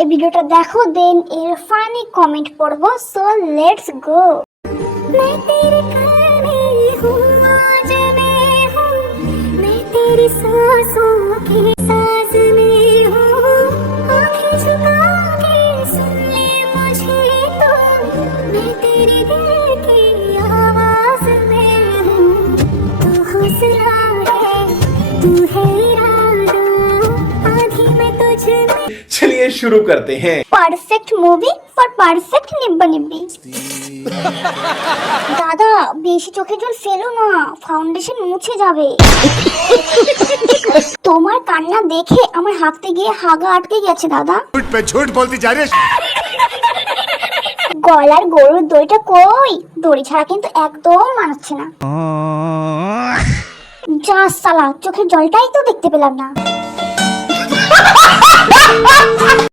এই ভিডিওটা দেখো, দেন এর ফানি কমেন্ট পড়বো। So let's go. मैं तेरे घर में हूँ, आज मैं हूँ, मैं तेरी सांसों के साज में हूँ, आँखें झुका के सुन ले मुझे तो, मैं तेरे दिल की आवाज में हूँ, तू हौसला है, तू है इरादा, आधी मैं तुझ में। चलिए शुरू करते हैं। পারফেক্ট মুভি ফর পারফেক্ট নিব্বা নিব্বি। দাদা বেশি চোখে জল ফেলো না, ফাউন্ডেশন মুছে যাবে। তোমার কান্না দেখে আমার হাঁকতে গিয়ে হাগা আটকে গেছে দাদা। झूठ पे झूठ बोलती जा रही है। গলার গরুর দড়িটা কই? দড়ি ছাড়া কিন্তু একদম মানাচ্ছে না। যা সালা, চোখের জলটাই তো দেখতে পেলাম না।